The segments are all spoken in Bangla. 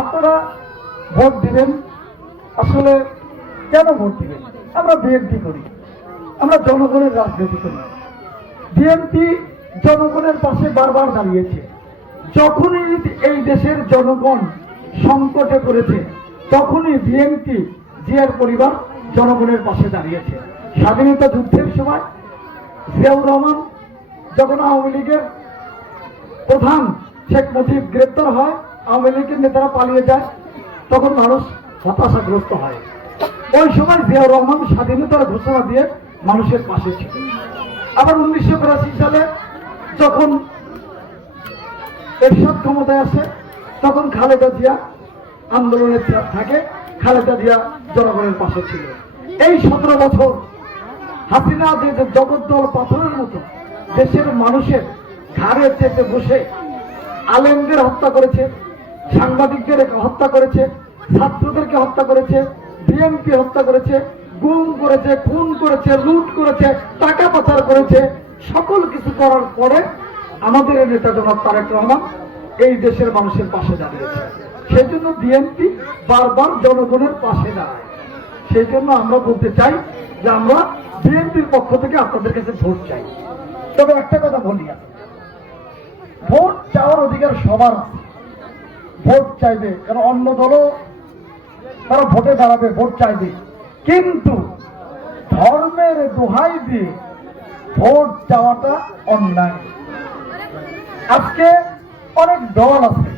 আপনারা ভোট দিবেন। আসলে কেন ভোট দিবেন? আমরা বিএনপি করি, আমরা জনগণের রাজনীতি করি। বিএনপি জনগণের পাশে বারবার দাঁড়িয়েছে। যখনই এই দেশের জনগণ সংকটে পড়েছে তখনই বিএনপি জিয়ার পরিবার জনগণের পাশে দাঁড়িয়েছে। স্বাধীনতা যুদ্ধের সময় জিয়াউর রহমান যখন আওয়ামী লীগের প্রধান শেখ মুজিব গ্রেপ্তার হয়, আওয়ামী লীগের নেতারা পালিয়ে যায়, তখন মানুষ হতাশাগ্রস্ত হয়। ওই সময় জিয়াউর রহমান স্বাধীনতার ঘোষণা দিয়ে মানুষের পাশে ছিল। আবার 1983 সালে যখন এরশাদ ক্ষমতায় আসে তখন খালেদা জিয়া আন্দোলনের থাকে, খালেদা জিয়া জনগণের পাশে ছিল। এই 17 বছর হাসিনা যে জগদ্দল পাথরের মতো দেশের মানুষের ঘাড়ে চেপে বসে আলেমদের হত্যা করেছে, সাংবাদিকদের হত্যা করেছে, ছাত্রদেরকে হত্যা করেছে, বিএনপি হত্যা করেছে, গুম করেছে, খুন করেছে, লুট করেছে, টাকা পাচার করেছে। সকল কিছু করার পরে আমাদের নেতা জনাব তারেক রহমান এই দেশের মানুষের পাশে দাঁড়িয়েছে। সেই জন্য বিএনপি বারবার জনগণের পাশে দাঁড়ায়। সেই জন্য আমরা বলতে চাই যে আমরা বিএনপির পক্ষ থেকে আপনাদের কাছে ভোট চাই। তবে একটা কথা বলি, ভোট চাওয়ার অধিকার সবার আছে। ভোট চাইবে, কারণ অন্য দলও তারা ভোটে দাঁড়াবে, ভোট চাইবে, কিন্তু ধর্মের দোহাই দিয়ে ভোট চাওয়াটা অন্যায়। আজকে অনেক দল আছে,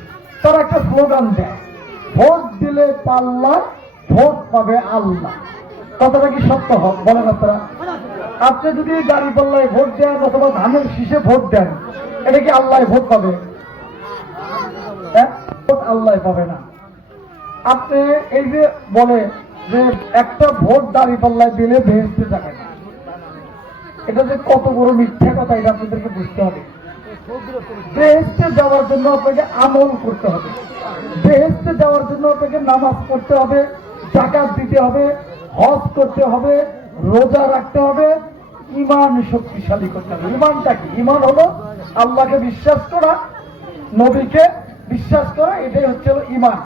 তারা একটা স্লোগান দেয়, ভোট দিলে পাল্লা, ভোট পাবে আল্লাহ। কথাটা কি সত্য বলেন আপনারা? আপনি যদি দাড়ি পাল্লায় ভোট দেন অথবা ধানের শীষে ভোট দেন, এটা কি আল্লাহ ভোট পাবে? ভোট আল্লাহ পাবে না। আপনি এই যে বলে যে একটা ভোট দাড়ি পাল্লায় দিলে বেহেশতে যাবে না, এটা যে কত বড় মিথ্যা কথা, এটা আপনাদেরকে বুঝতে হবে। বেহেশতে যাওয়ার জন্য আপনাকে আমল করতে হবে, বেহেশতে যাওয়ার জন্য আপনাকে নামাজ পড়তে হবে, যাকাত দিতে হবে, হজ করতে হবে, রোজা রাখতে হবে, ঈমান শক্তিশালী করতে হবে। ঈমানটা কি? ঈমান হলো আল্লাহকে বিশ্বাস করা, নবীকে বিশ্বাস করা, এটাই হচ্ছে ঈমান।